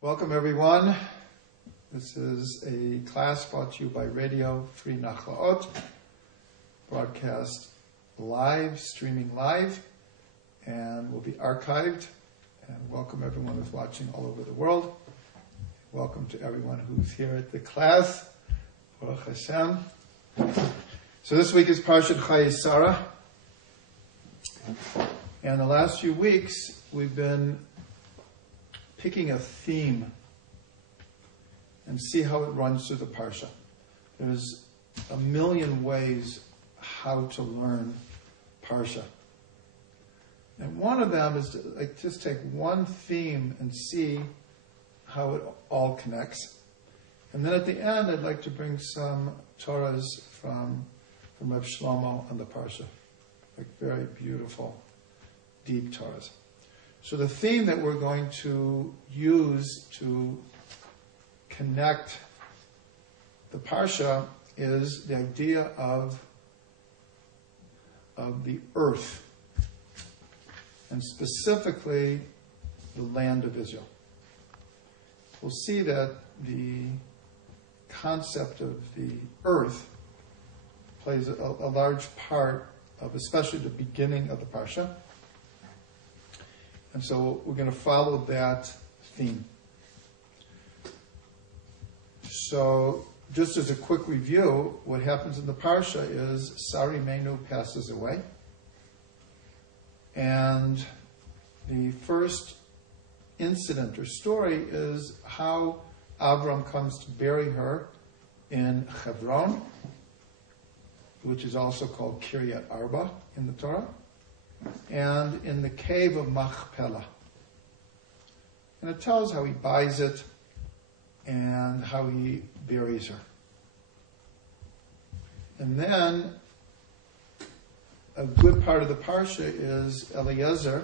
Welcome everyone. This is a class brought to you by Radio Fri Jul, broadcast live, streaming live, and will be archived. And welcome everyone who's watching all over the world. Welcome to everyone who's here at the class. Baruch Hashem. So this week is Parshat Chaya. And the last few weeks we've been picking a theme and see how it runs through the Parsha. There's a million ways how to learn Parsha. And one of them is to just take one theme and see how it all connects. And then at the end, I'd like to bring some Torahs from Rabbi Shlomo on the Parsha. Like very beautiful, deep Torahs. So the theme that we're going to use to connect the Parsha is the idea of the earth, and specifically the land of Israel. We'll see that the concept of the earth plays a large part of especially the beginning of the Parsha. And so we're going to follow that theme. So just as a quick review, what happens in the Parsha is Sari Menu passes away. And the first incident or story is how Avraham comes to bury her in Hebron, which is also called Kiryat Arba in the Torah, and in the cave of Machpelah. And it tells how he buys it and how he buries her. And then a good part of the Parsha is Eliezer,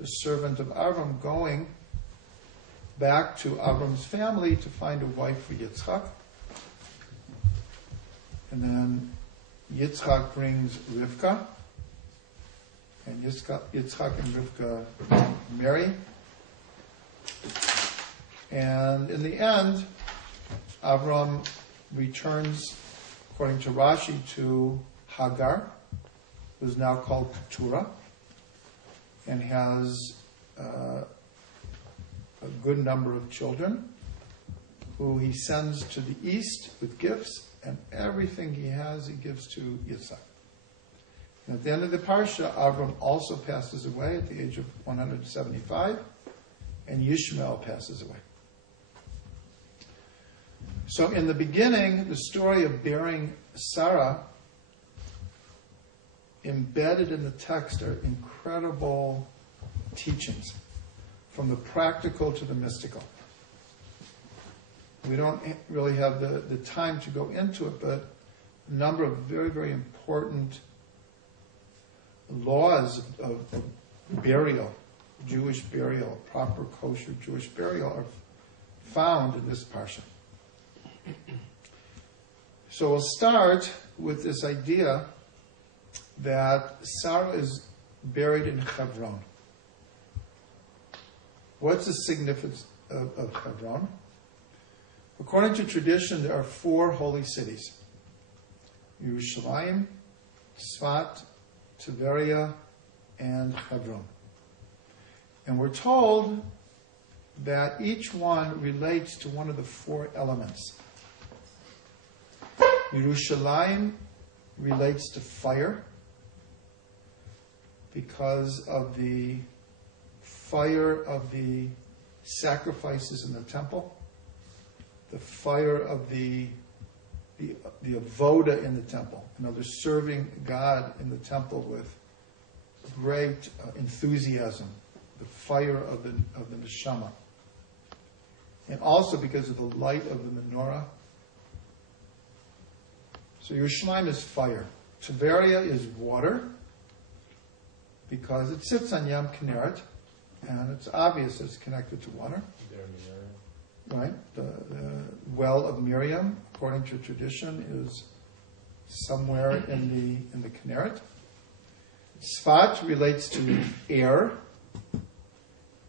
the servant of Avraham, going back to Avram's family to find a wife for Yitzchak. And then Yitzchak brings Rivka, and Yitzchak and Rivka marry. And in the end, Avram returns, according to Rashi, to Hagar, who's now called Keturah, and has a good number of children, who he sends to the east with gifts, and everything he has, he gives to Yitzchak. And at the end of the Parsha, Avram also passes away at the age of 175, and Yishmael passes away. So in the beginning, the story of bearing Sarah, embedded in the text are incredible teachings, from the practical to the mystical. We don't really have the time to go into it, but a number of very, very important laws of burial, Jewish burial, proper kosher Jewish burial, are found in this Parsha. So we'll start with this idea that Sarah is buried in Hebron. What's the significance of Hebron? According to tradition, there are 4 holy cities: Yerushalayim, Tzfat, Tiberia, and Hebron. And we're told that each one relates to one of the 4 elements. Yerushalayim relates to fire because of the fire of the sacrifices in the temple, the fire of the avoda in the temple, in other words, serving God in the temple with great enthusiasm, the fire of the neshama, and also because of the light of the menorah. So Yerushalayim is fire. Tiberia is water, because it sits on Yam Kinneret, and it's obvious it's connected to water. Right? The well of Miriam, according to tradition, is somewhere in the Kinneret. Tzfat relates to air,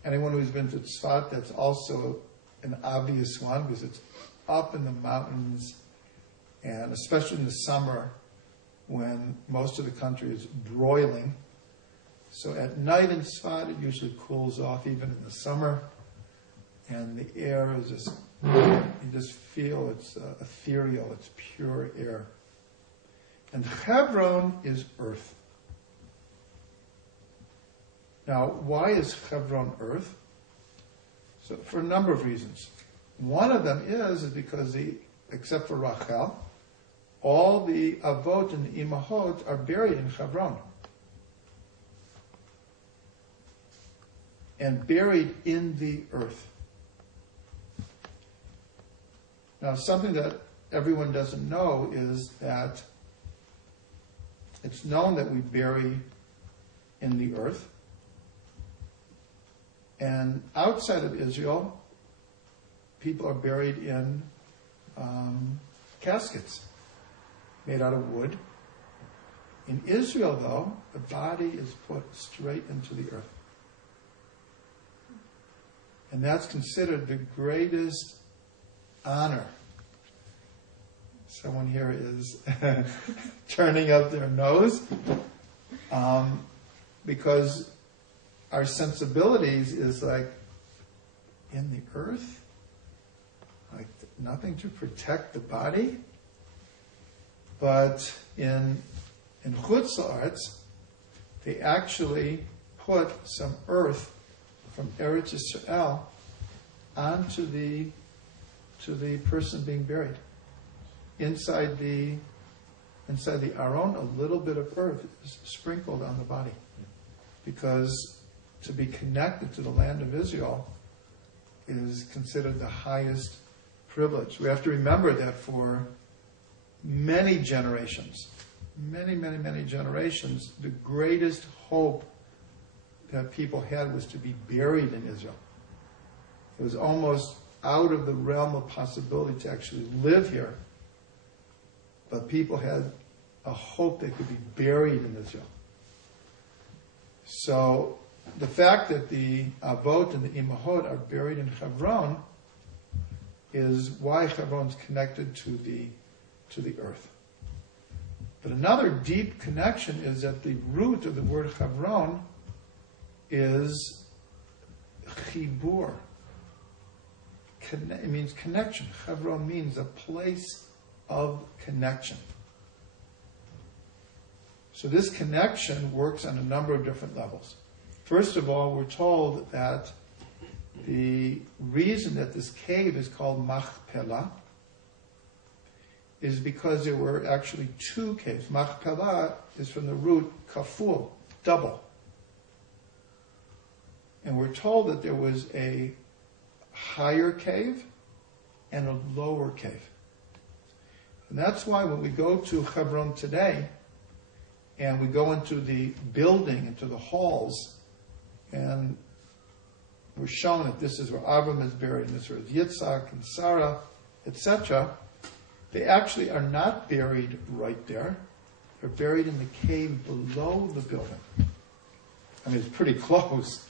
anyone who's been to Tzfat, that's also an obvious one because it's up in the mountains, and especially in the summer when most of the country is broiling. So at night in Tzfat, it usually cools off even in the summer, and the air is just, you just feel it's ethereal, it's pure air. And Hebron is earth. Now, why is Hebron earth? So, for a number of reasons. One of them is because except for Rachel, all the avot and the imahot are buried in Hebron. And buried in the earth. Now, something that everyone doesn't know is that it's known that we bury in the earth. And outside of Israel, people are buried in caskets made out of wood. In Israel, though, the body is put straight into the earth. And that's considered the greatest honor. Someone here is turning up their nose because our sensibilities is like in the earth, like nothing to protect the body. But in Chutz La'aretz, they actually put some earth from Eretz Yisrael onto the person being buried. Inside the Aron, a little bit of earth is sprinkled on the body, because to be connected to the land of Israel is considered the highest privilege. We have to remember that for many generations, many generations, the greatest hope that people had was to be buried in Israel. It was almost out of the realm of possibility to actually live here, but people had a hope they could be buried in Israel. So the fact that the Avot and the Imahot are buried in Hebron is why Hebron is connected to the earth. But another deep connection is that the root of the word Hebron is chibur. It means connection. Hebron means a place of connection. So this connection works on a number of different levels. First of all, we're told that the reason that this cave is called Machpelah is because there were actually two caves. Machpelah is from the root kaful, double. And we're told that there was a higher cave and a lower cave. And that's why when we go to Hebron today, and we go into the building, into the halls, and we're shown that this is where Avraham is buried, and this is Yitzhak and Sarah, etc., they actually are not buried right there. They're buried in the cave below the building. I mean, it's pretty close,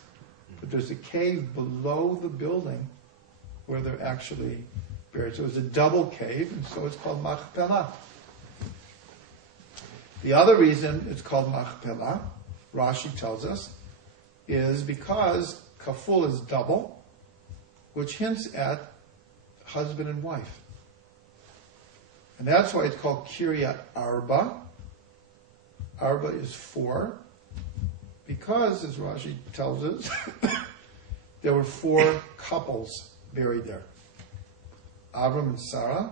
but there's a cave below the building where they're actually buried. So it's a double cave, and so it's called Machpelah. The other reason it's called Machpelah, Rashi tells us, is because kaful is double, which hints at husband and wife. And that's why it's called Kiryat Arba. Arba is 4, because, as Rashi tells us, there were 4 couples buried there. Avram and Sarah,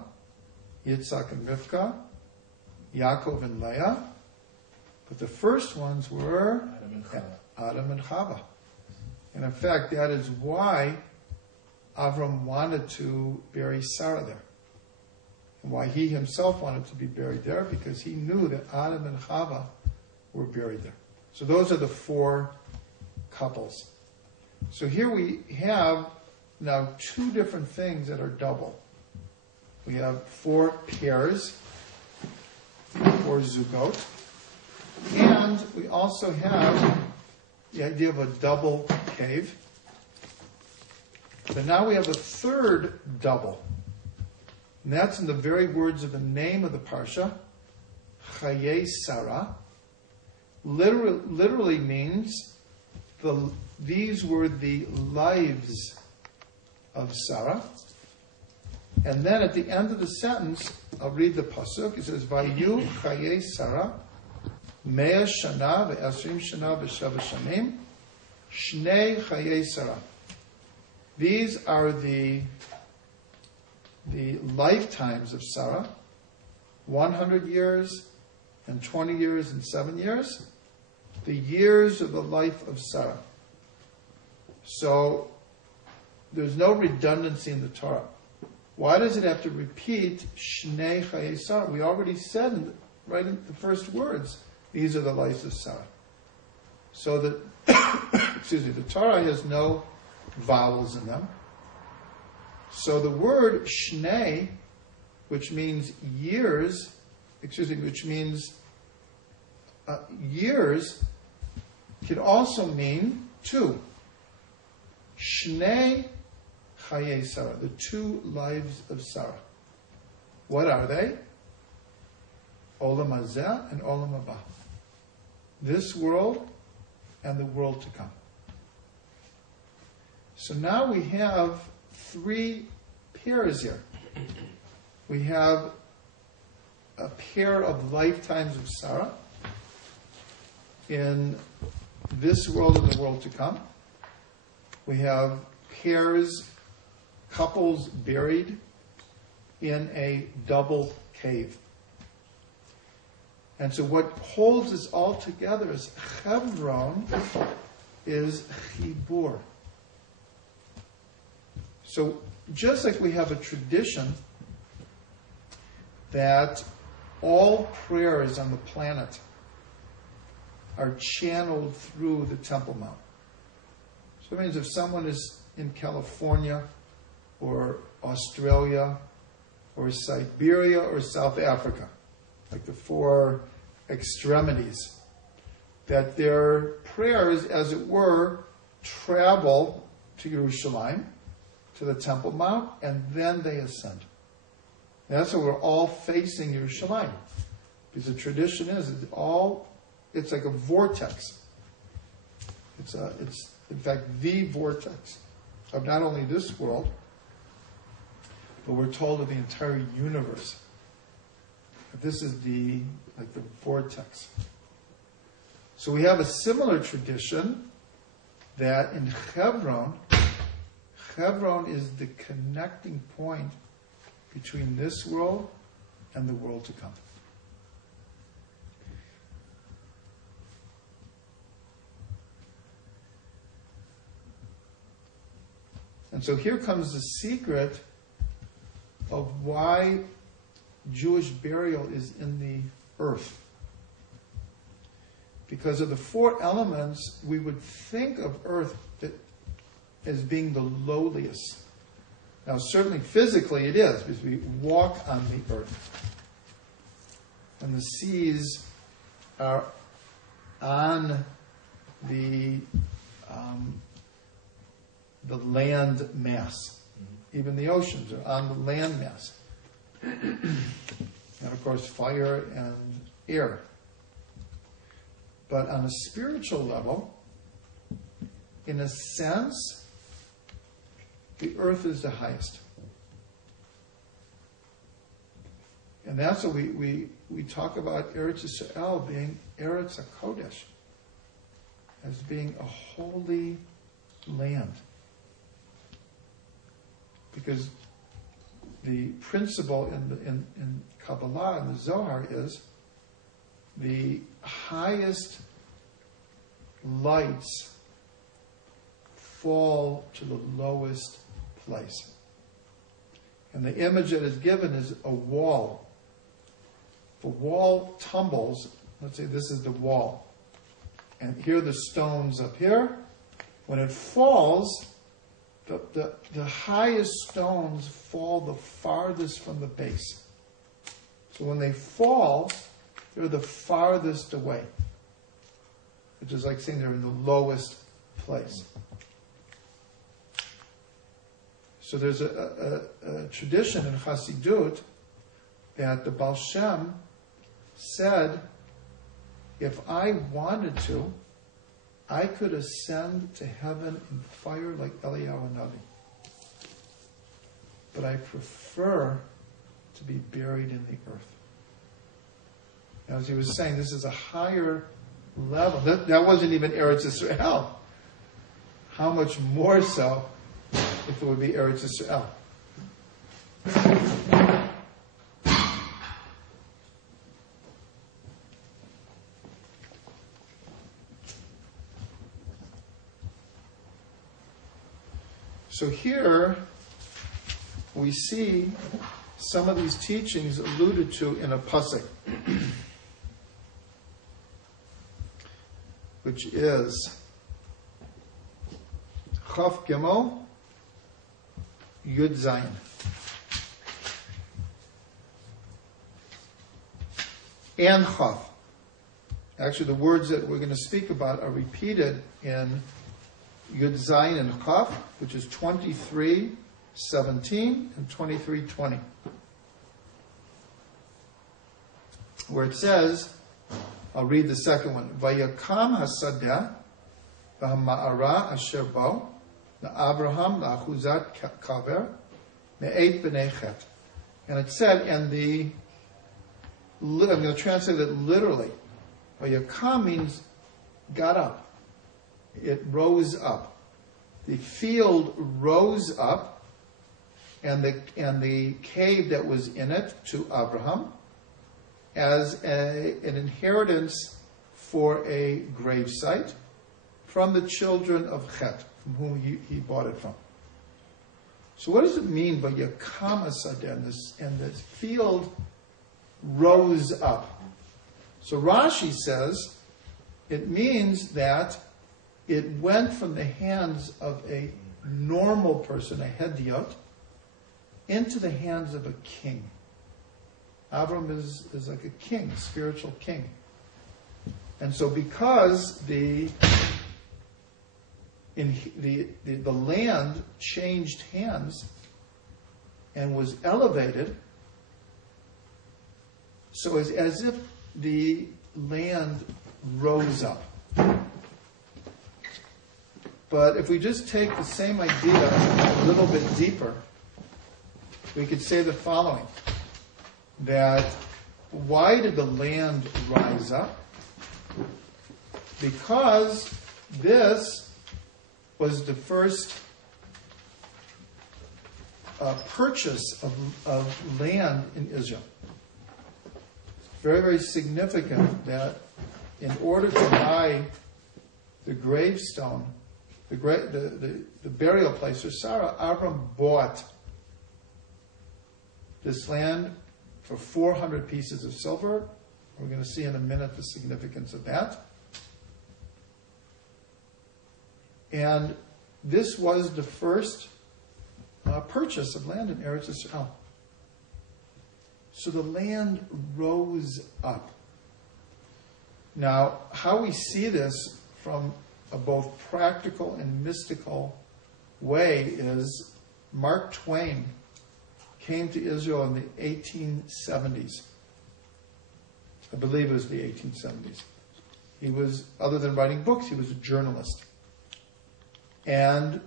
Yitzhak and Rivka, Yaakov and Leah. But the first ones were Adam and Chava. And in fact, that is why Avram wanted to bury Sarah there. And why he himself wanted to be buried there, because he knew that Adam and Chava were buried there. So those are the 4 couples. So here we have now 2 different things that are double. We have 4 pairs, 4 zugot, and we also have the idea of a double cave. But now we have a third double. And that's in the very words of the name of the Parsha, Chaya Sarah. Literally means these were the lives of Sarah. And then at the end of the sentence, I'll read the pasuk. It says, "Vayu Chaya Sarah, 100 shana ve'esrim shana ve'sheva shanim, shnei Chaya Sarah." These are the lifetimes of Sarah, 100 years and 20 years and 7 years, the years of the life of Sarah. So there's no redundancy in the Torah. Why does it have to repeat Shnei Chayei Sarah? We already said right in the first words, these are the lives of Sarah. So that, the Torah has no vowels in them. So the word Shnei, which means years, which means years, can also mean two. Shnei Chayei Sarah, the two lives of Sarah. What are they? Olam Hazeh and Olam Haba. This world and the world to come. So now we have three pairs here. We have a pair of lifetimes of Sarah in this world and the world to come. We have pairs, couples buried in a double cave. And so what holds this all together is Chevron is Chibur. So just like we have a tradition that all prayers on the planet are channeled through the Temple Mount. So it means if someone is in California or Australia or Siberia or South Africa, like the four extremities, that their prayers, as it were, travel to Yerushalayim, to the Temple Mount, and then they ascend. And that's why we're all facing Yerushalayim. Because the tradition is, it's like a vortex. It's in fact the vortex of not only this world, but we're told of the entire universe. This is the vortex. So we have a similar tradition that in Chevron is the connecting point between this world and the world to come. And so here comes the secret of why Jewish burial is in the earth. Because of the four elements, we would think of earth as being the lowliest. Now, certainly physically it is, because we walk on the earth. And the seas are on the land mass. Even the oceans are on the land mass. And of course, fire and air. But on a spiritual level, in a sense, the earth is the highest. And that's what we talk about Eretz Yisrael being Eretz HaKodesh, as being a holy land. Because the principle in Kabbalah and the Zohar is the highest lights fall to the lowest place. And the image that is given is a wall. The wall tumbles. Let's say this is the wall. And here are the stones up here. When it falls, the highest stones fall the farthest from the base. So when they fall, they're the farthest away. Which is like saying they're in the lowest place. So there's a tradition in Chassidut that the Baal Shem said, if I wanted to, I could ascend to heaven in fire like Eliyahu Navi. But I prefer to be buried in the earth. Now, as he was saying, this is a higher level. That wasn't even Eretz Yisrael. How much more so if it would be Eretz Yisrael? So here we see some of these teachings alluded to in a pasuk, which is Chaf Gimel Yud Zayin. And Chaf. Actually, the words that we're going to speak about are repeated in Yud Zayin and Chaf, which is 23:17 and 23:20, where it says, I'll read the second one. Vayakam hasadeh v'hama'ara asher bo Avraham la'achuzat kaver me'eit b'nei chet. And it said, and I'm going to translate it literally. Vayakam means got up. It rose up. The field rose up, and the cave that was in it to Avraham as an inheritance for a gravesite from the children of Chet, from whom he bought it from. So what does it mean by Yakam Asadeh? And this field rose up. So Rashi says it means that it went from the hands of a normal person, a hediot, into the hands of a king. Avram is like a king, a spiritual king. And so because the land changed hands and was elevated, so it's as if the land rose up. But if we just take the same idea a little bit deeper, we could say the following, that why did the land rise up? Because this was the first purchase of land in Israel. Very, very significant that in order to buy the gravestone, the burial place for Sarah, Abraham bought this land for 400 pieces of silver. We're going to see in a minute the significance of that. And this was the first purchase of land in Eretz Yisrael. So the land rose up. Now, how we see this from a both practical and mystical way is Mark Twain came to Israel in the 1870s. I believe it was the 1870s. He was, other than writing books, he was a journalist. And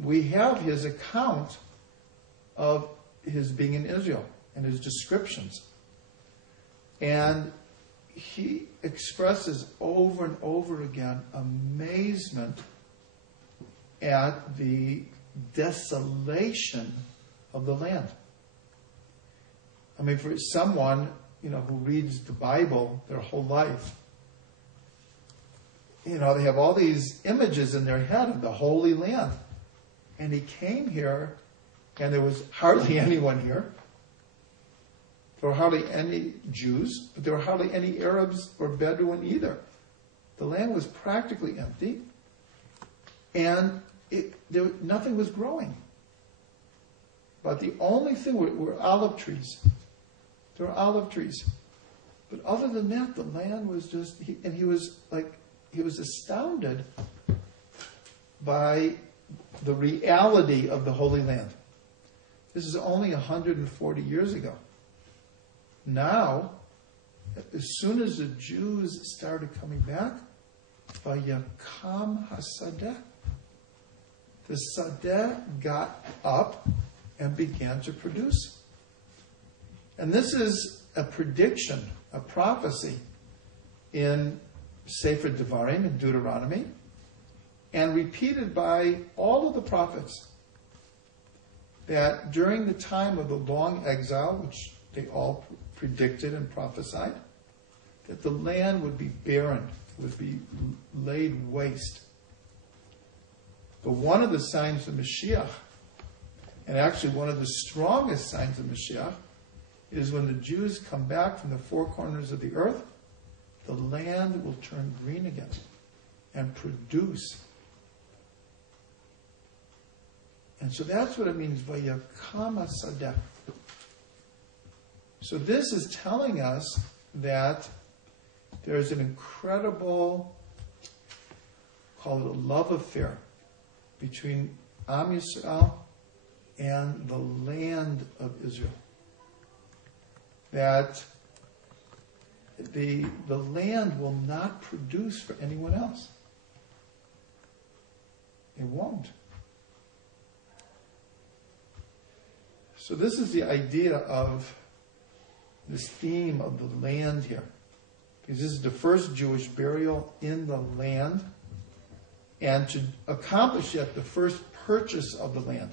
we have his account of his being in Israel and his descriptions. And he expresses over and over again amazement at the desolation of the land. I mean, for someone, who reads the Bible their whole life, they have all these images in their head of the Holy Land. And he came here, and there was hardly anyone here. There were hardly any Jews, but there were hardly any Arabs or Bedouin either. The land was practically empty, and nothing was growing. But the only thing were olive trees. There were olive trees. But other than that, the land was just, he was astounded by the reality of the Holy Land. This is only 140 years ago. Now, as soon as the Jews started coming back, Vayakam hasadeh, the sadeh got up and began to produce. And this is a prediction, a prophecy in Sefer Devarim, in Deuteronomy, and repeated by all of the prophets, that during the time of the long exile, which they all predicted and prophesied, that the land would be barren, would be laid waste. But one of the signs of Mashiach, and actually one of the strongest signs of Mashiach, is when the Jews come back from the four corners of the earth, the land will turn green again and produce. And so that's what it means, Vayakam hasadeh. So this is telling us that there's an incredible, call it a love affair, between Am Yisrael and the land of Israel. That the land will not produce for anyone else. It won't. So this is the idea of this theme of the land here. Because this is the first Jewish burial in the land. And to accomplish that, the first purchase of the land.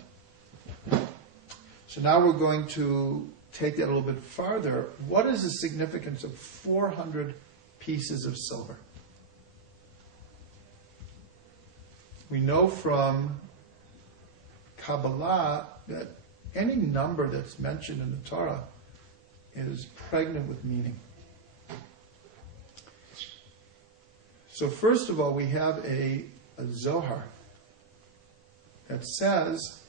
So now we're going to take that a little bit farther. What is the significance of 400 pieces of silver? We know from Kabbalah that any number that's mentioned in the Torah is pregnant with meaning. So first of all, we have a Zohar that says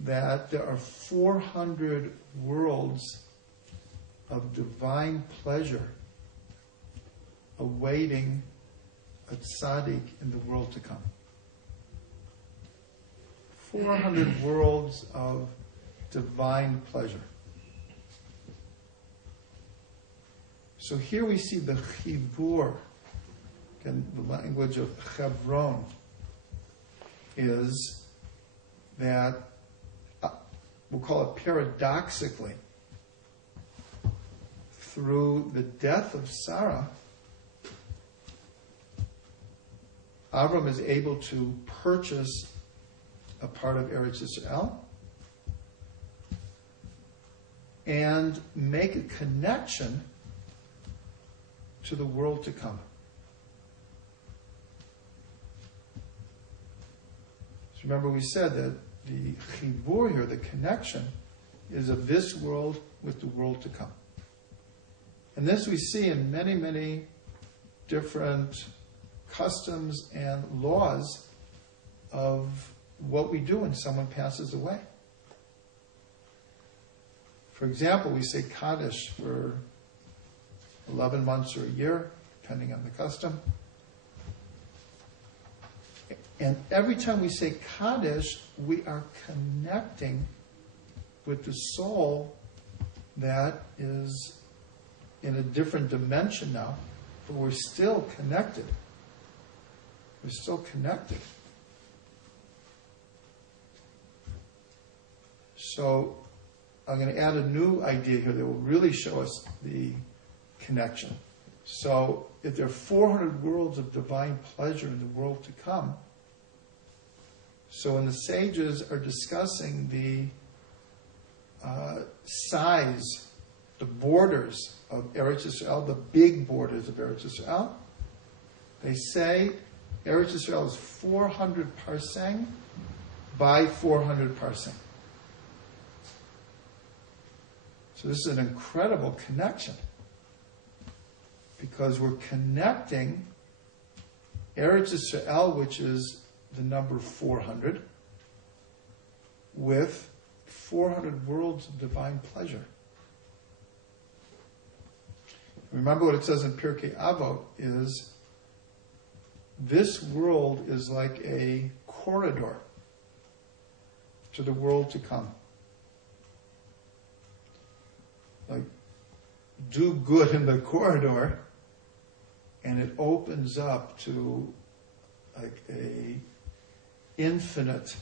that there are 400 worlds of divine pleasure awaiting a tzaddik in the world to come. 400 worlds of divine pleasure. So here we see the chibur, and the language of Hebron is that, we'll call it paradoxically, through the death of Sarah, Avraham is able to purchase a part of Eretz Yisrael and make a connection to the world to come. So remember we said that the chibur here, the connection, is of this world with the world to come. And this we see in many, many different customs and laws of what we do when someone passes away. For example, we say Kaddish for 11 months or a year, depending on the custom. And every time we say Kaddish, we are connecting with the soul that is in a different dimension now, but we're still connected. We're still connected. So I'm going to add a new idea here that will really show us the connection. So if there are 400 worlds of divine pleasure in the world to come, so when the sages are discussing the size, the borders of Eretz Yisrael, the big borders of Eretz Yisrael, they say Eretz Yisrael is 400 parseng by 400 parseng. So this is an incredible connection, because we're connecting Eretz Yisrael, which is the number 400, with 400 worlds of divine pleasure. Remember what it says in Pirkei Avot is, this world is like a corridor to the world to come. do good in the corridor, and it opens up to like a infinite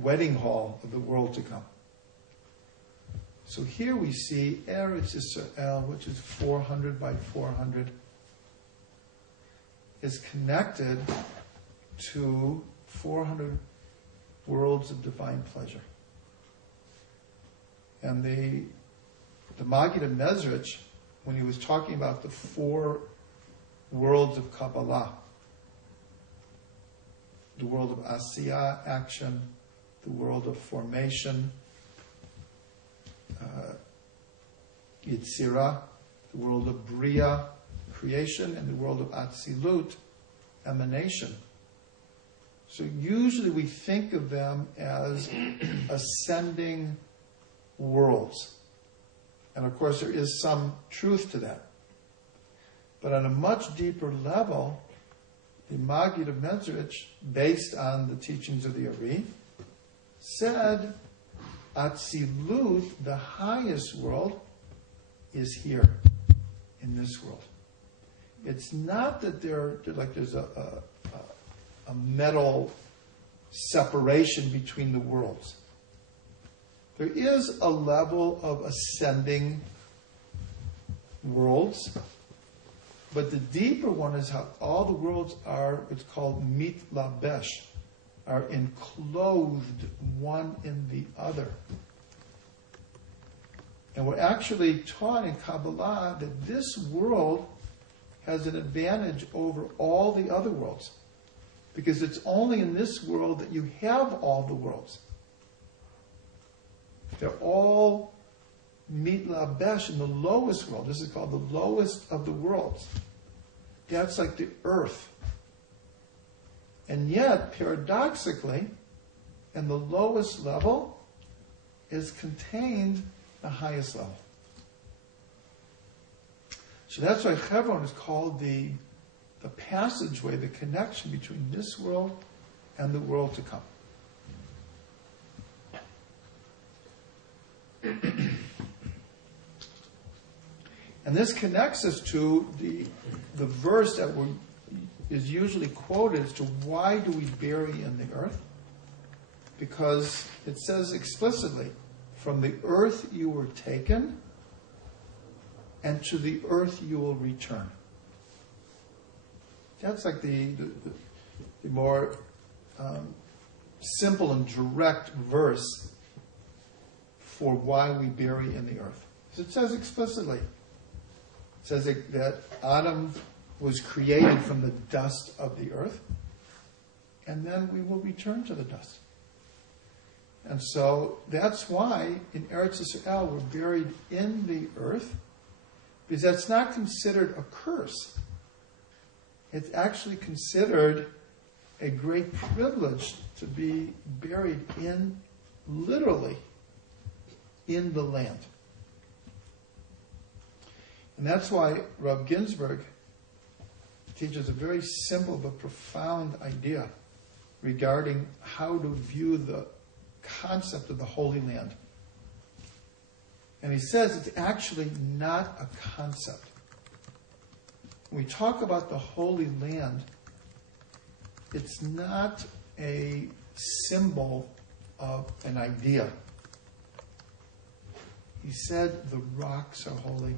wedding hall of the world to come. So here we see Eretz Yisrael, which is 400 by 400, is connected to 400 worlds of divine pleasure. And the Maggid of Mezrich, when he was talking about the 4 worlds of Kabbalah, the world of Asiyah, action, the world of formation, Yitzirah, the world of Bria, creation, and the world of Atzilut, emanation. So usually we think of them as ascending worlds. And of course there is some truth to that. But on a much deeper level, the Maggid of Mezrich, based on the teachings of the Arieh, said Atzilut, the highest world, is here, in this world. It's not that there's a metal separation between the worlds. There is a level of ascending worlds, but the deeper one is how all the worlds are, it's called mitlabesh, are enclosed one in the other. And we're actually taught in Kabbalah that this world has an advantage over all the other worlds, because it's only in this world that you have all the worlds. They're all mitlabesh in the lowest world. This is called the lowest of the worlds. That's like the earth. And yet, paradoxically, in the lowest level is contained the highest level. So that's why Hebron is called the passageway, the connection between this world and the world to come. And this connects us to the verse that is usually quoted as to why do we bury in the earth? Because it says explicitly, from the earth you were taken, and to the earth you will return. That's like the more simple and direct verse for why we bury in the earth. Because it says explicitly, it says that Adam was created from the dust of the earth, and then we will return to the dust. And so that's why in Eretz Yisrael we're buried in the earth, because that's not considered a curse. It's actually considered a great privilege to be buried in, literally, in the land. And that's why Rabbi Ginsburg teaches a very simple but profound idea regarding how to view the concept of the Holy Land. And he says it's actually not a concept. When we talk about the Holy Land, it's not a symbol of an idea. He said the rocks are holy,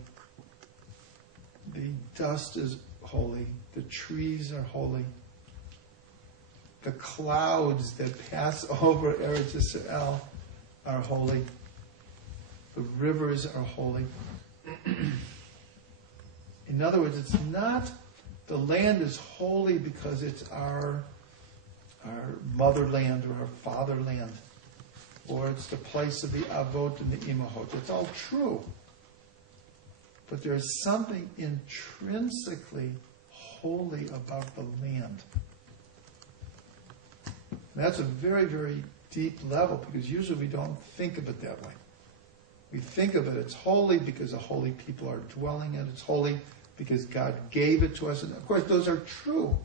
the dust is holy, the trees are holy, the clouds that pass over Eretz Yisrael are holy, the rivers are holy. In other words, it's not the land is holy because it's our motherland or our fatherland, or it's the place of the avot and the imahot. It's all true. But there's something intrinsically holy about the land. And that's a very, very deep level, because usually we don't think of it that way. We think of it, it's holy because the holy people are dwelling in it. It's holy because God gave it to us. And of course, those are true.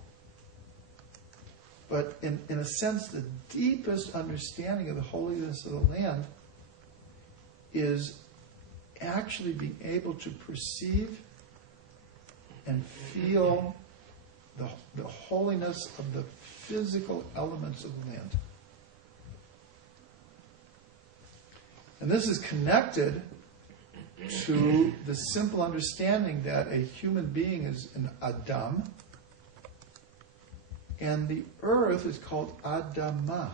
But in a sense, the deepest understanding of the holiness of the land is actually being able to perceive and feel the holiness of the physical elements of the land. And this is connected to the simple understanding that a human being is an Adam, and the earth is called Adamah,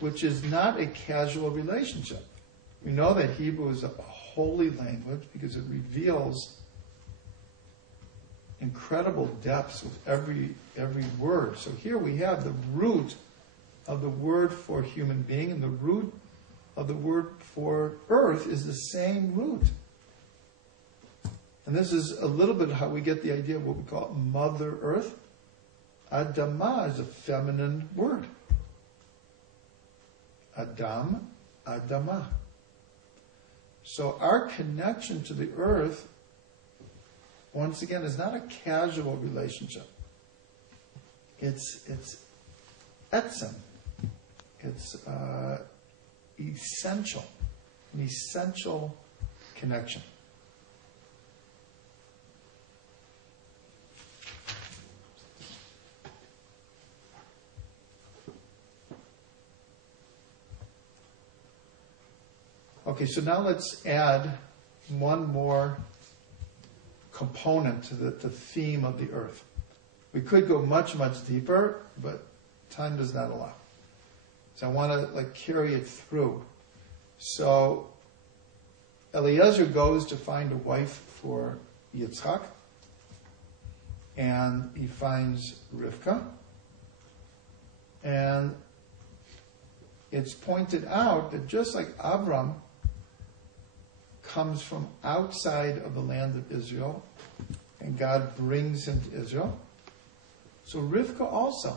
which is not a casual relationship. We know that Hebrew is a holy language because it reveals incredible depths with every word. So here we have the root of the word for human being, and the root of the word for earth is the same root. And this is a little bit how we get the idea of what we call Mother Earth. Adamah is a feminine word. Adam, Adamah. So our connection to the earth, once again, is not a casual relationship. It's etzem. It's essential, an essential connection. Okay, so now let's add one more component to the theme of the earth. We could go much, much deeper, but time does not allow. So I want to carry it through. So Eliezer goes to find a wife for Yitzchak, and he finds Rivka, and it's pointed out that just like Avraham comes from outside of the land of Israel, and God brings him to Israel, so Rivka also,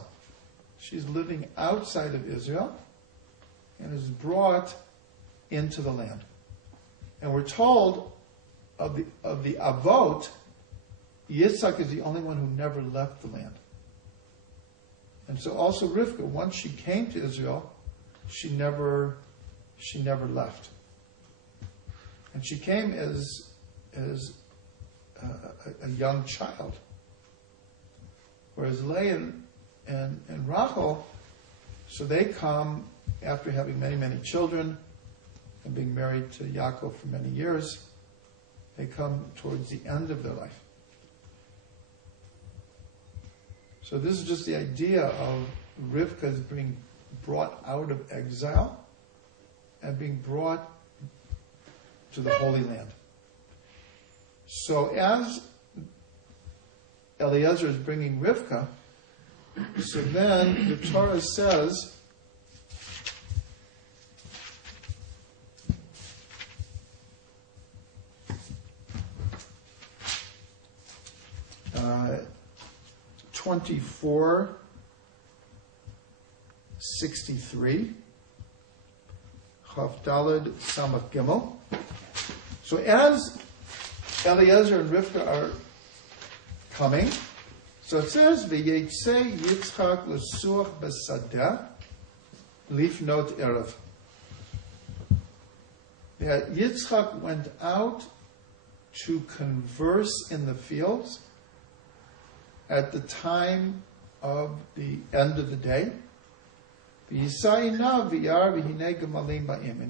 she's living outside of Israel and is brought into the land. And we're told of the Avot, Yitzchak is the only one who never left the land. And so also Rivka, once she came to Israel, she never left. And she came as a young child. Whereas Leah and Rachel, so they come after having many, many children and being married to Yaakov for many years. They come towards the end of their life. So this is just the idea of Rivka's being brought out of exile and being brought to the Holy Land. So as Eliezer is bringing Rivka, so then the Torah says, uh, 24:63, Chav Daled Samach Gimel. So as Eliezer and Rivka are coming, so it says, V'yetze Yitzchak l'suach b'sadeh lifnot erev. That Yitzchak went out to converse in the fields at the time of the end of the day. And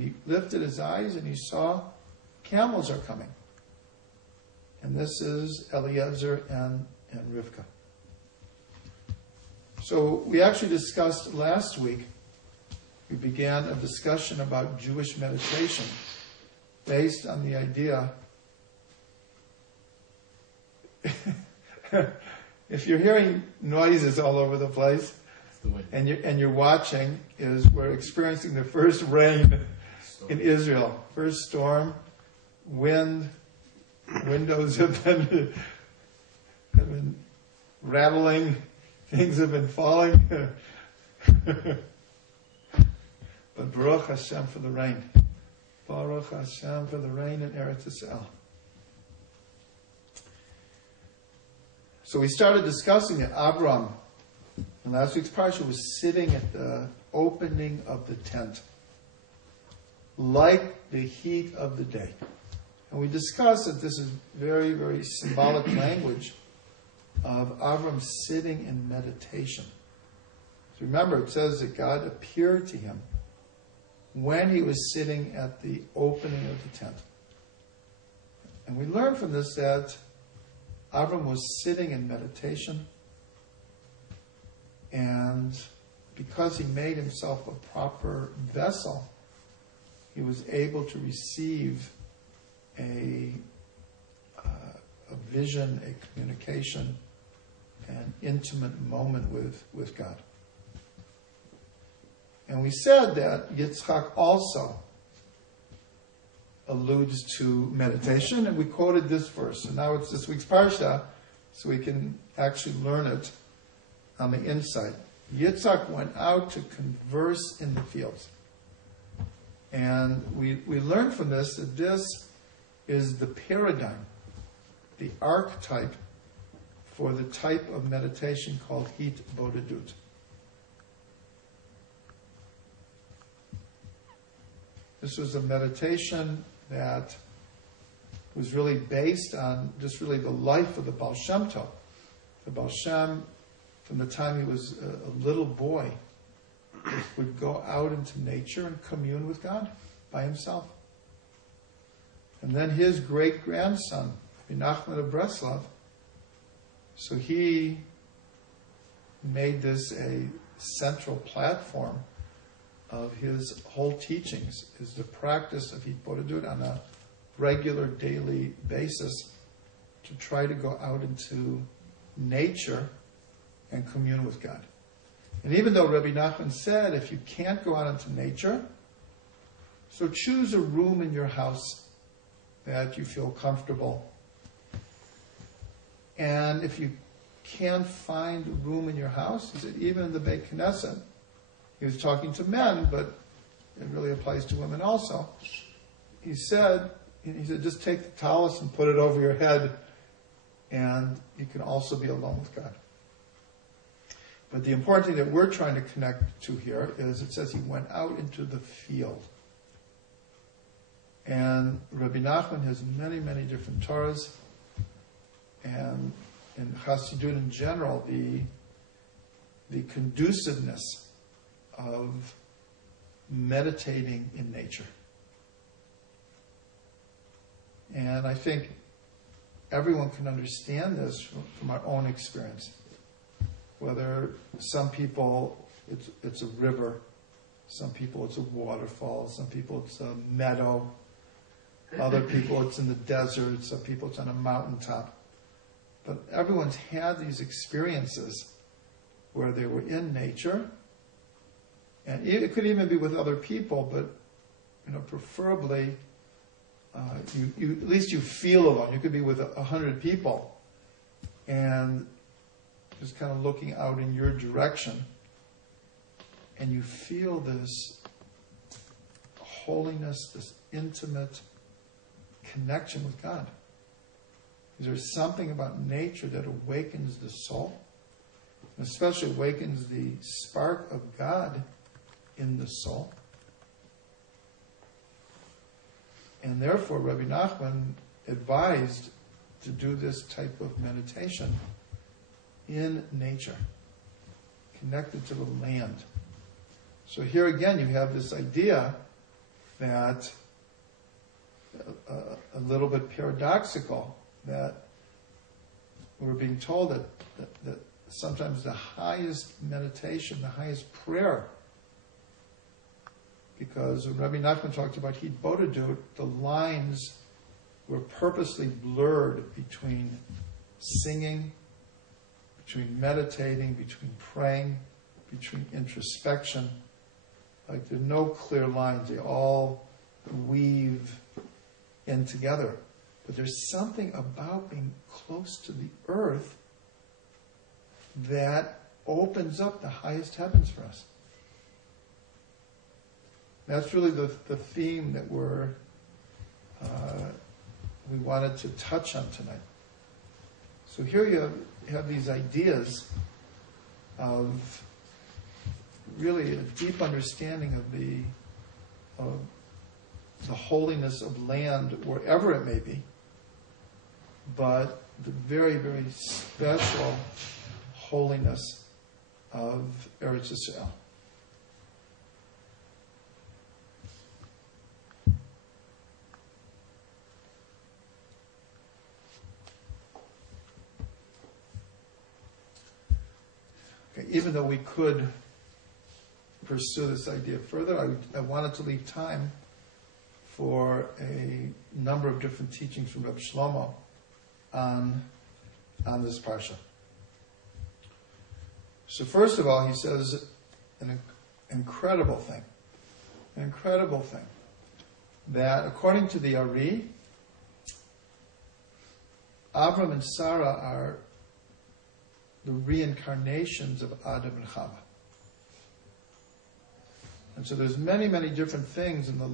he lifted his eyes and he saw camels are coming. And this is Eliezer and Rivka. So we actually discussed last week, we began a discussion about Jewish meditation based on the idea if you're hearing noises all over the place and you're watching, is we're experiencing the first rain in Israel. First storm, wind, windows have been rattling, things have been falling. But Baruch Hashem for the rain. Baruch Hashem for the rain in Eretz Yisrael. So we started discussing that Avraham, in last week's parsha, was sitting at the opening of the tent. like the heat of the day. And we discussed that this is very, very symbolic language of Avraham sitting in meditation. So remember, it says that God appeared to him when he was sitting at the opening of the tent. And we learn from this that Avraham was sitting in meditation, and because he made himself a proper vessel, he was able to receive a vision, a communication, an intimate moment with God. And we said that Yitzchak also alludes to meditation, and we quoted this verse. And now it's this week's parsha, so we can actually learn it on the inside. Yitzchak went out to converse in the fields. And we learned from this that this is the paradigm, the archetype for the type of meditation called hit bodedut. This was a meditation that was really based on just really the life of the Baal Shem Tov. The Baal Shem, from the time he was a little boy, would go out into nature and commune with God by himself. And then his great-grandson, Nachman of Breslov, so he made this a central platform of his whole teachings, is the practice of Hitbodedut on a regular daily basis to try to go out into nature and commune with God. And even though Rabbi Nachman said, if you can't go out into nature, so choose a room in your house that you feel comfortable. And if you can't find a room in your house, he said, even in the Beit Knesset, he was talking to men, but it really applies to women also. He said, just take the tallis and put it over your head, and you can also be alone with God. But the important thing that we're trying to connect to here is it says he went out into the field. And Rabbi Nachman has many, many different Torahs, and in Chassidut in general, the conduciveness of meditating in nature. And I think everyone can understand this from our own experience. Whether some people it's a river, some people it's a waterfall, some people it's a meadow, other people it's in the desert, some people it's on a mountaintop. But everyone's had these experiences where they were in nature, and it could even be with other people, but preferably you at least you feel alone. You could be with 100 people and just kind of looking out in your direction, and you feel this holiness, this intimate connection with God. There's something about nature that awakens the soul, and especially awakens the spark of God in the soul. And therefore, Rabbi Nachman advised to do this type of meditation in nature, connected to the land. So here again, you have this idea that a little bit paradoxical, that we're being told that sometimes the highest meditation, the highest prayer, because when Rabbi Nachman talked about Hit Bodedut, the lines were purposely blurred between singing, between meditating, between praying, between introspection. Like there are no clear lines. They all weave in together. But there's something about being close to the earth that opens up the highest heavens for us. That's really the theme that we wanted to touch on tonight. So here you have these ideas of really a deep understanding of the holiness of land, wherever it may be, but the very, very special holiness of Eretz Yisrael. Okay, even though we could pursue this idea further, I wanted to leave time for a number of different teachings from Rabbi Shlomo on this parsha. So first of all, he says an incredible thing, that according to the Arieh, Avraham and Sarah are the reincarnations of Adam and Chava. And so there's many, many different things in the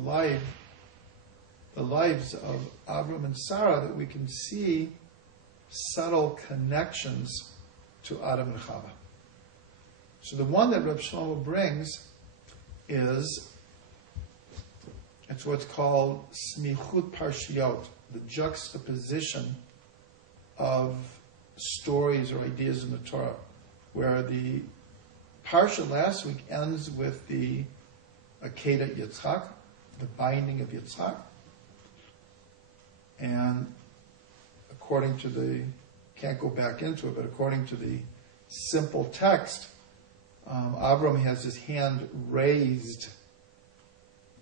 lives of Avraham and Sarah that we can see subtle connections to Adam and Chava. So the one that Rabbi Shlomo brings it's what's called smichut parshiot, the juxtaposition of stories or ideas in the Torah, where the parsha last week ends with the Akedat Yitzchak, the binding of Yitzchak, and according to can't go back into it, but according to the simple text, Avraham has his hand raised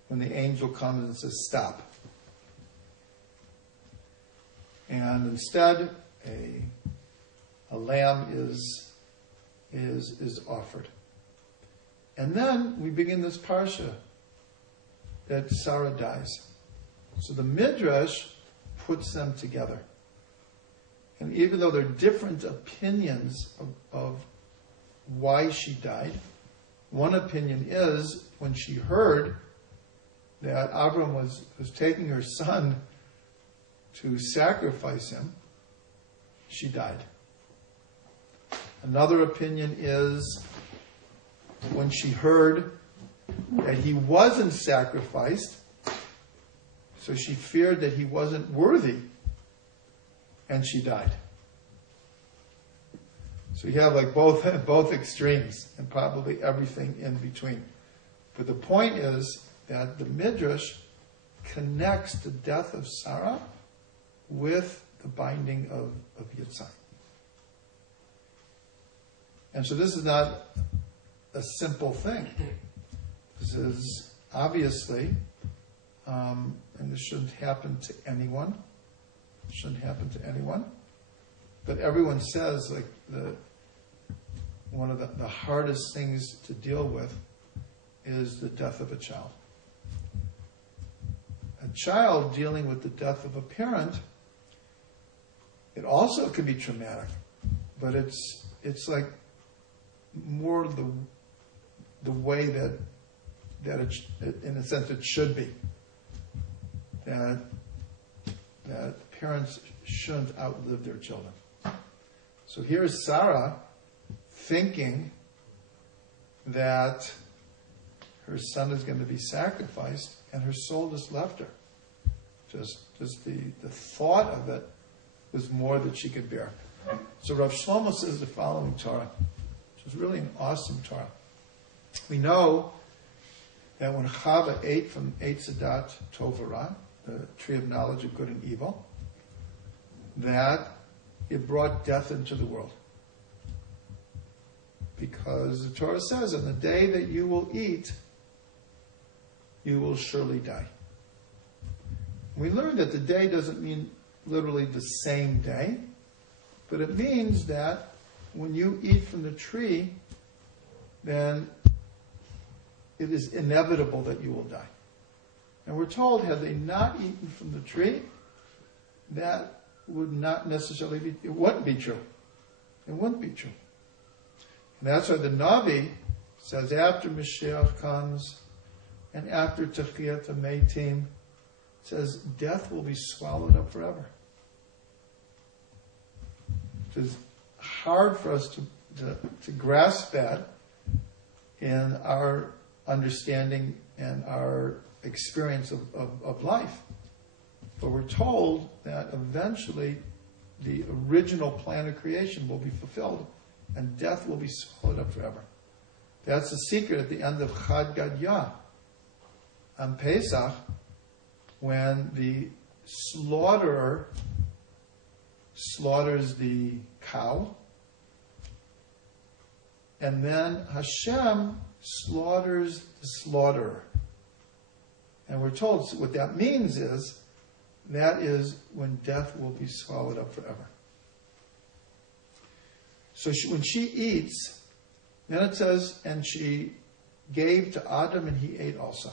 when the angel comes and says, stop. And instead, a lamb is offered. And then we begin this parsha that Sarah dies. So the Midrash puts them together. And even though there are different opinions of why she died, one opinion is when she heard that Abraham was taking her son to sacrifice him, she died. Another opinion is when she heard that he wasn't sacrificed, so she feared that he wasn't worthy, and she died. So you have like both extremes and probably everything in between. But the point is that the Midrash connects the death of Sarah with the binding of Yitzhak. And so this is not a simple thing. This is obviously, and this shouldn't happen to anyone. It shouldn't happen to anyone. But everyone says like one of the hardest things to deal with is the death of a child. A child dealing with the death of a parent, it also can be traumatic, but it's like more the way that it, in a sense, it should be. That parents shouldn't outlive their children. So here's Sarah thinking that her son is going to be sacrificed, and her soul just left her. Just the thought of it was more than she could bear. So Rav Shlomo says the following Torah, which is really an awesome Torah. We know that when Chava ate from Eitz Hadat Tov Ra, the tree of knowledge of good and evil, that it brought death into the world. Because the Torah says, on the day that you will eat, you will surely die. We learned that the day doesn't mean literally the same day, but it means that when you eat from the tree, then it is inevitable that you will die. And we're told, had they not eaten from the tree, that would not necessarily be, it wouldn't be true. It wouldn't be true. And that's why the Navi says after Mashiach comes and after Techiyat HaMeitim, says death will be swallowed up forever. It's hard for us to grasp that in our understanding and our experience of life. But we're told that eventually the original plan of creation will be fulfilled and death will be swallowed up forever. That's the secret at the end of Chad Gadya. On Pesach, when the slaughterer slaughters the cow, and then Hashem slaughters the slaughterer. And we're told what that means is, that is when death will be swallowed up forever. So when she eats, then it says, and she gave to Adam and he ate also.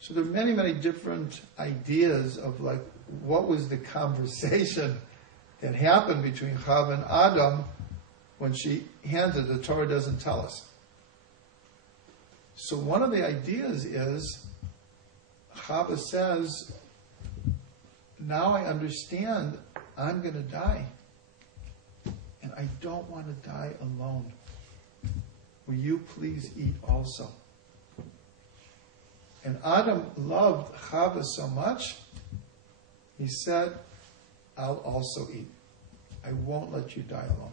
So there are many, many different ideas of like, what was the conversation that happened between Chava and Adam when she handed the Torah doesn't tell us. So one of the ideas is, Chava says, now I understand I'm going to die. And I don't want to die alone. Will you please eat also? And Adam loved Chava so much, he said, I'll also eat. I won't let you die alone.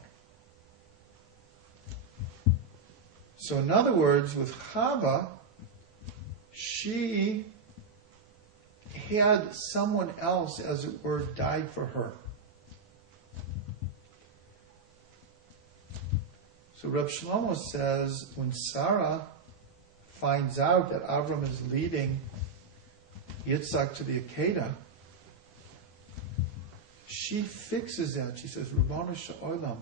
So in other words, with Chava, she had someone else, as it were, die for her. So Reb Shlomo says, when Sarah finds out that Avraham is leading Yitzhak to the Akedah, she fixes that. She says, Ribono shel Olam,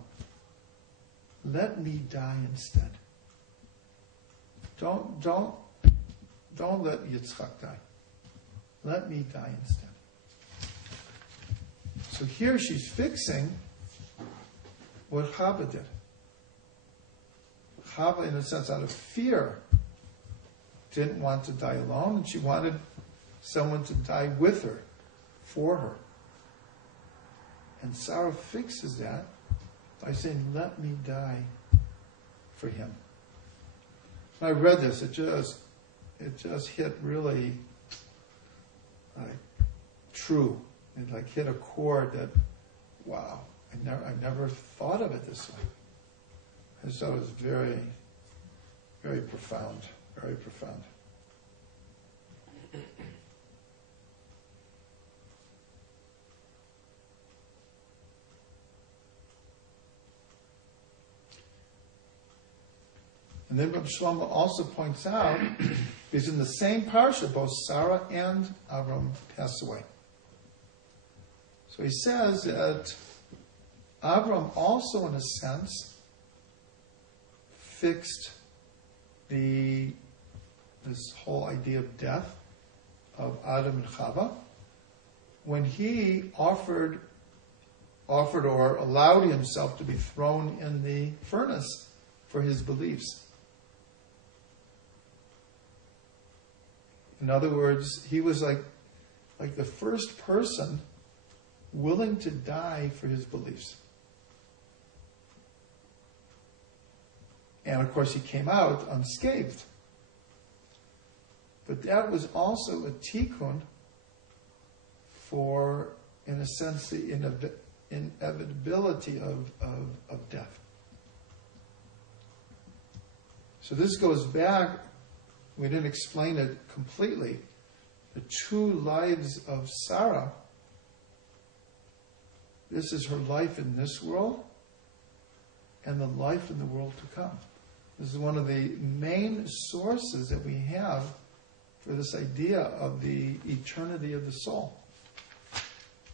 let me die instead. Don't let Yitzchak die. Let me die instead. So here she's fixing what Chava did. Chava, in a sense, out of fear, didn't want to die alone, and she wanted someone to die with her, for her. And Sarah fixes that by saying, let me die for him. When I read this, it just hit really like true. It like hit a chord that, wow, I never thought of it this way. And so it was very, very profound, very profound. And then Rabbi Shlomo also points out, because in the same parsha, both Sarah and Avram pass away. So he says that Avram also, in a sense, fixed this whole idea of death of Adam and Chava when he offered or allowed himself to be thrown in the furnace for his beliefs. In other words, he was like the first person willing to die for his beliefs. And of course he came out unscathed. But that was also a tikkun for, in a sense, the inevitability of death. So this goes back, we didn't explain it completely, the two lives of Sarah. This is her life in this world and the life in the world to come. This is one of the main sources that we have for this idea of the eternity of the soul.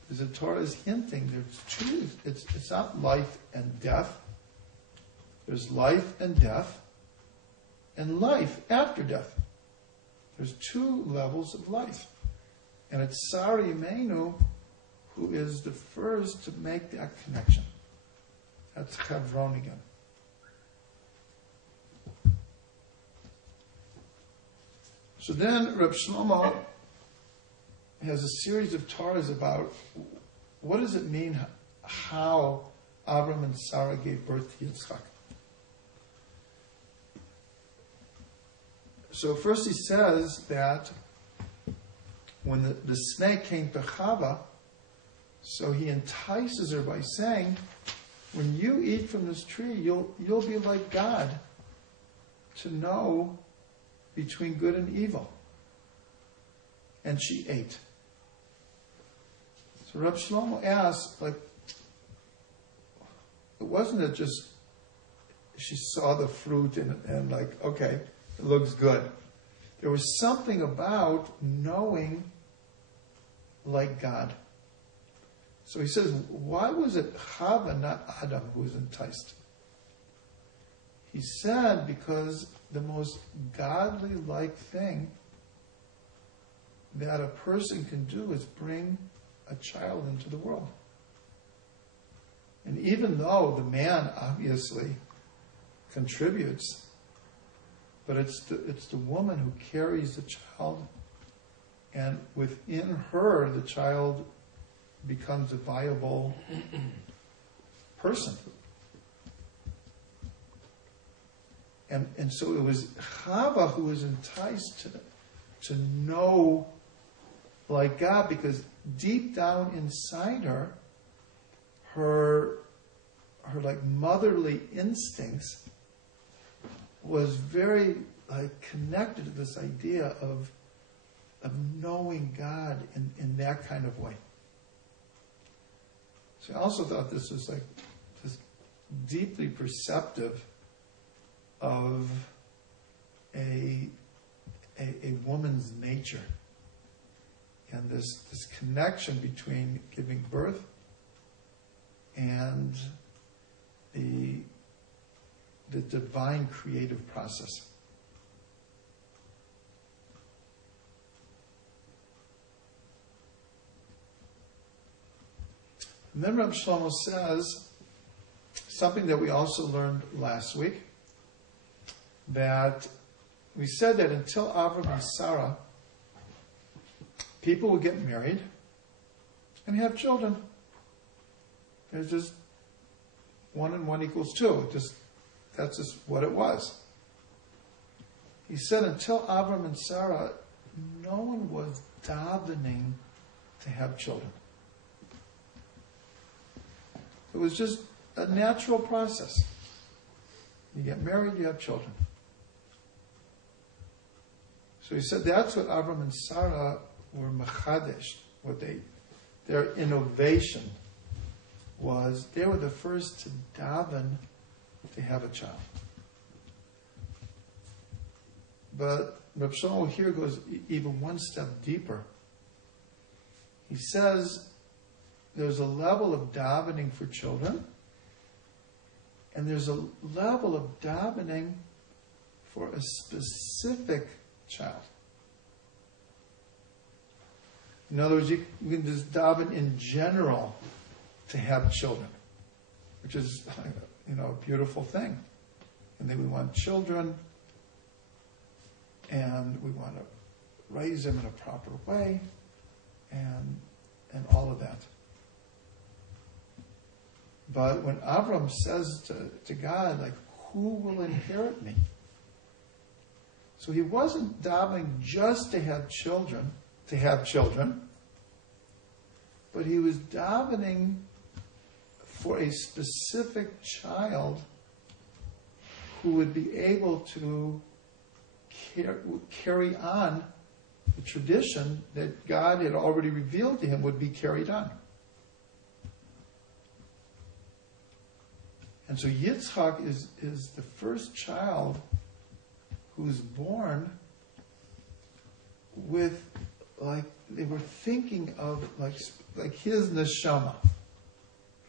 Because the Torah is hinting there's two, it's not life and death. There's life and death and life after death. There's two levels of life. And it's Sarah Imenu who is the first to make that connection. That's Chevron again. So then Reb Shlomo has a series of Torahs about what does it mean how Avram and Sarah gave birth to Yitzchak. So first he says that when the snake came to Chava, so he entices her by saying, when you eat from this tree, you'll be like God, to know between good and evil. And she ate. So Reb Shlomo asked, it wasn't that just she saw the fruit and okay, it looks good. There was something about knowing like God. So he says, why was it Chava, not Adam, who was enticed? He said, because the most godly-like thing that a person can do is bring a child into the world. And even though the man obviously contributes, but it's the woman who carries the child, and within her the child becomes a viable person. And so it was Chava who was enticed to know like God, because deep down inside her like motherly instincts was very connected to this idea of knowing God in that kind of way. So I also thought this was just deeply perceptive of a woman's nature, and this connection between giving birth and the divine creative process. And then Reb Shlomo says something that we also learned last week, that we said that until Avraham and Sarah, people would get married and have children. There's just 1 and 1 equals 2. That's just what it was. He said until Avraham and Sarah, no one was davening to have children. It was just a natural process. You get married, you have children. So he said that's what Avraham and Sarah were mechadesh, their innovation was they were the first to daven to have a child. But Reb Shlomo here goes even one step deeper. He says there's a level of davening for children, and there's a level of davening for a specific child. In other words, you can just daven in general to have children, which is a beautiful thing. And then we want children, and we want to raise them in a proper way, and all of that. But when Avram says to God, who will inherit me? So he wasn't davening just to have children, but he was davening for a specific child who would be able to carry on the tradition that God had already revealed to him would be carried on. And so Yitzchak is the first child who's born with, they were thinking of his neshama,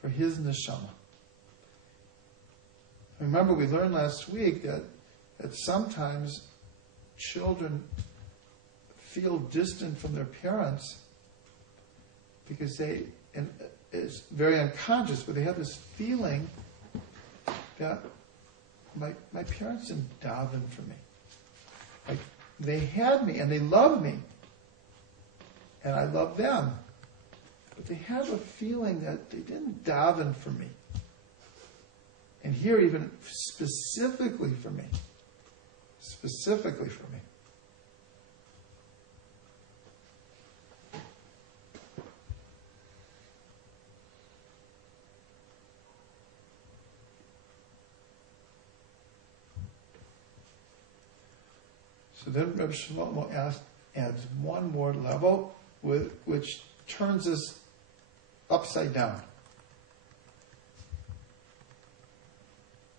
for his neshama. Remember, we learned last week that sometimes children feel distant from their parents because it's very unconscious, but they have this feeling that my parents didn't daven for me. They had me and they loved me, and I loved them, but they have a feeling that they didn't daven for me. And here, even specifically for me. So then Rabbi Shlomo adds one more level, which turns us upside down.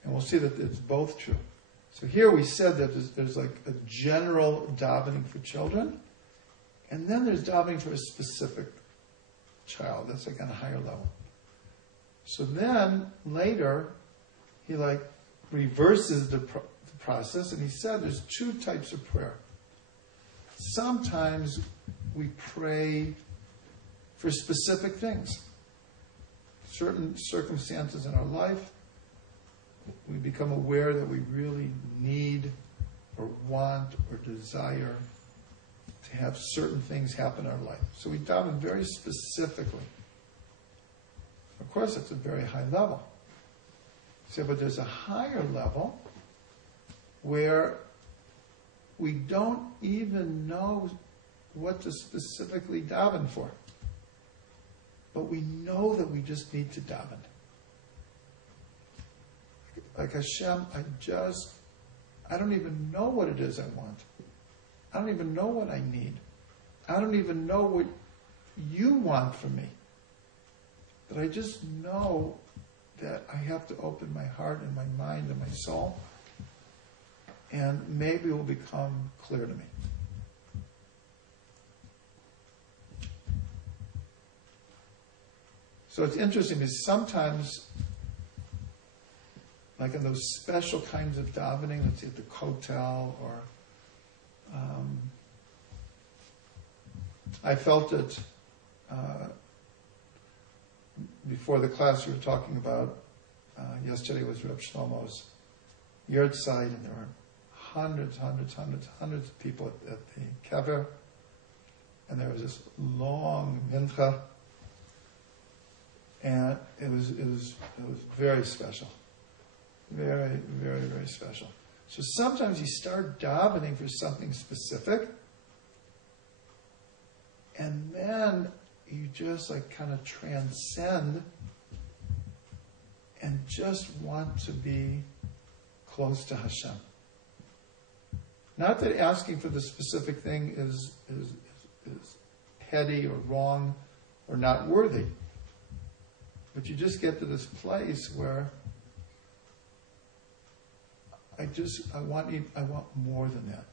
And we'll see that it's both true. So here we said that there's like a general davening for children, and then there's davening for a specific child. That's like on a higher level. So then later, he like reverses the process, and he said there's two types of prayer. Sometimes we pray for specific things, certain circumstances in our life. We become aware that we really need or want or desire to have certain things happen in our life. So we daven very specifically. Of course, it's a very high level. So, but there's a higher level where we don't even know what to specifically daven for. But we know that we just need to daven. Like Hashem, I don't even know what it is I want. I don't even know what I need. I don't even know what you want from me. But I just know that I have to open my heart and my mind and my soul, and maybe it will become clear to me. So it's interesting because sometimes, like in those special kinds of davening, let's say at the kotel, or I felt it before the class we were talking about. Yesterday was Reb Shlomo's yahrzeit, and there were hundreds of people at the kever, and there was this long mincha, and it was very special. Very, very, very special. So sometimes you start davening for something specific, and then you just like kind of transcend and just want to be close to Hashem. Not that asking for the specific thing is petty or wrong or not worthy, but you just get to this place where I want more than that.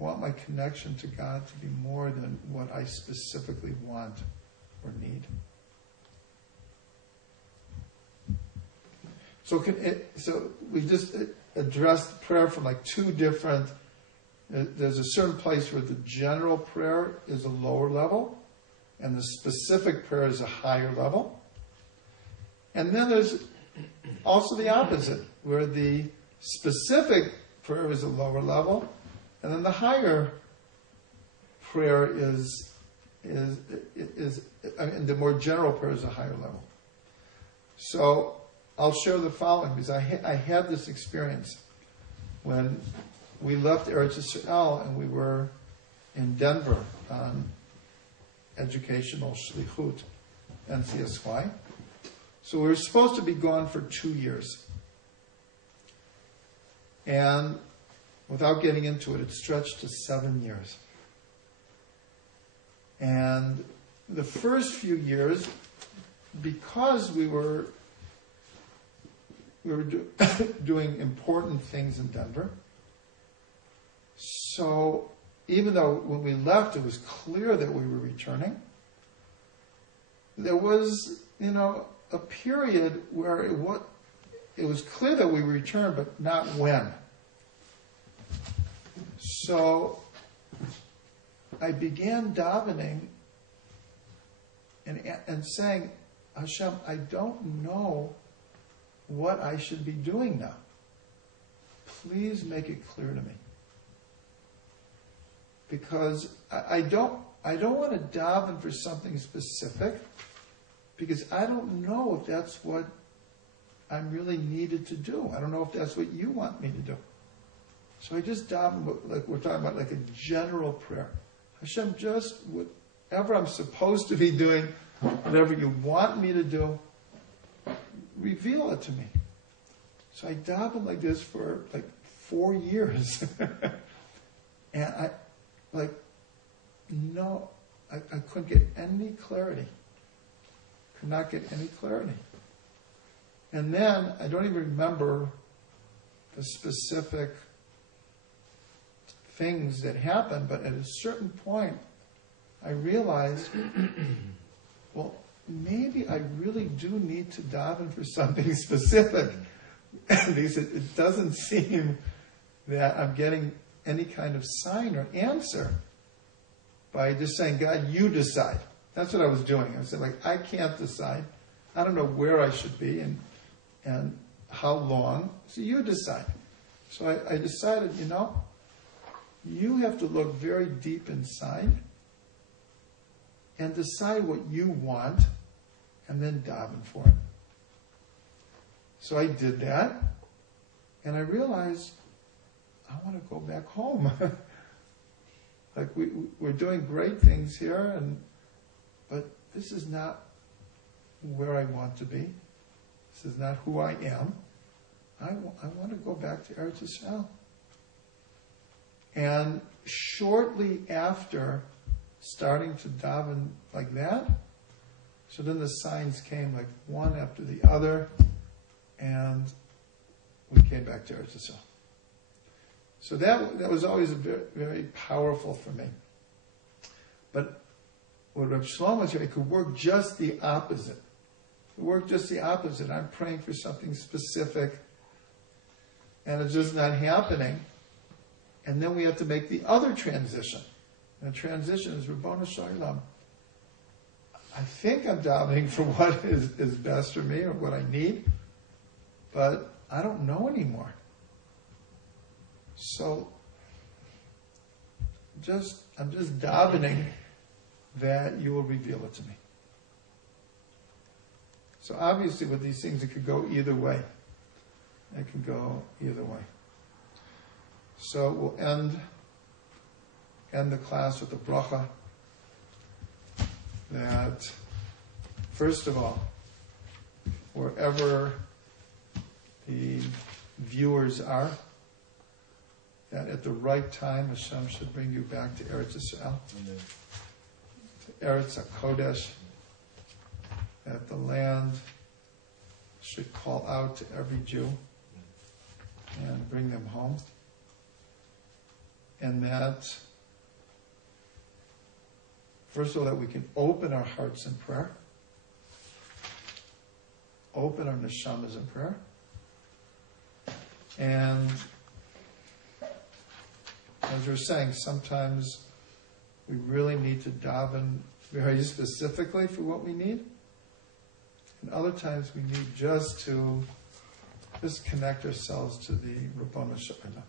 I want my connection to God to be more than what I specifically want or need. So we just addressed prayer from like two different. There's a certain place where the general prayer is a lower level, and the specific prayer is a higher level. And then there's also the opposite, where the specific prayer is a lower level, and then the higher prayer is the more general prayer is a higher level. So I'll share the following, because I had this experience when we left Eretz Yisrael and we were in Denver on educational shlichut, NCSY. So we were supposed to be gone for 2 years. And without getting into it, it stretched to 7 years. And the first few years, because we were doing important things in Denver, so even though when we left it was clear that we were returning, there was, a period where it was clear that we returned, but not when. So I began davening and saying, Hashem, I don't know what I should be doing now. Please make it clear to me. Because I don't want to daven for something specific, because I don't know if that's what I'm really needed to do. I don't know if that's what you want me to do. So I just daven, like we're talking about, like a general prayer. Hashem, just whatever I'm supposed to be doing, whatever you want me to do, reveal it to me. So I davened like this for like 4 years. And I couldn't get any clarity. Could not get any clarity. And then, I don't even remember the specific things that happened, but at a certain point, I realized, well, maybe I really do need to daven for something specific. Because it doesn't seem that I'm getting any kind of sign or answer by just saying, God, you decide. That's what I was doing. I was saying, like, I can't decide. I don't know where I should be and how long. So you decide. So I decided, you have to look very deep inside and decide what you want and then daven for it. So I did that, and I realized I want to go back home. Like we're doing great things here, but this is not where I want to be. This is not who I am. I want to go back to Eretz Yisrael. And shortly after starting to daven like that, so then the signs came like one after the other, and we came back to Eretz Yisrael. So that was always very, very powerful for me. But what Rabbi Shlomo said, it could work just the opposite. It could work just the opposite. I'm praying for something specific, and it's just not happening. And then we have to make the other transition. And the transition is, Rabbanu Shalom, I think I'm davening for what is best for me or what I need, but I don't know anymore. So I'm just davening that you will reveal it to me. So obviously with these things, it could go either way. It can go either way. So we'll end the class with a bracha that, first of all, wherever the viewers are, that at the right time Hashem should bring you back to Eretz Yisrael, to Eretz HaKodesh, that the land should call out to every Jew and bring them home, and that, first of all, that we can open our hearts in prayer, open our neshamas in prayer, and as we're saying, sometimes we really need to daven very specifically for what we need, and other times we need just to connect ourselves to the Rabbanu Shalom.